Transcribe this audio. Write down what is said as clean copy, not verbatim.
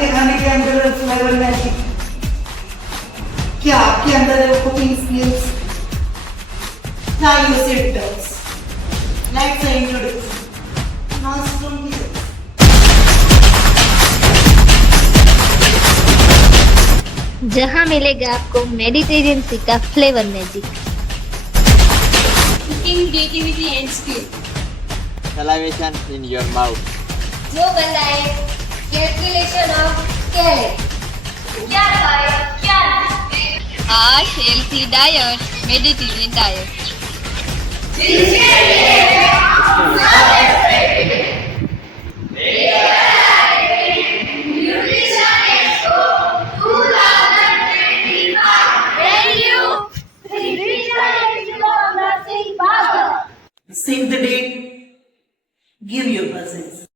आपके खाने के अंदर फ्लेवर मैजिक, क्या आपके अंदर है cooking skills? Now you sit down. Let's introduce. Nostrum here. जहाँ मिलेगा आपको मेडिटेरियन सी का flavour magic, cooking creativity and skill, Salivation in your mouth. जो बनाए कैलकुलेशन ऑफ कैरेट, क्या खाए क्या Heart healthy diet, Mediterranean diet. Save the date. Give your presents.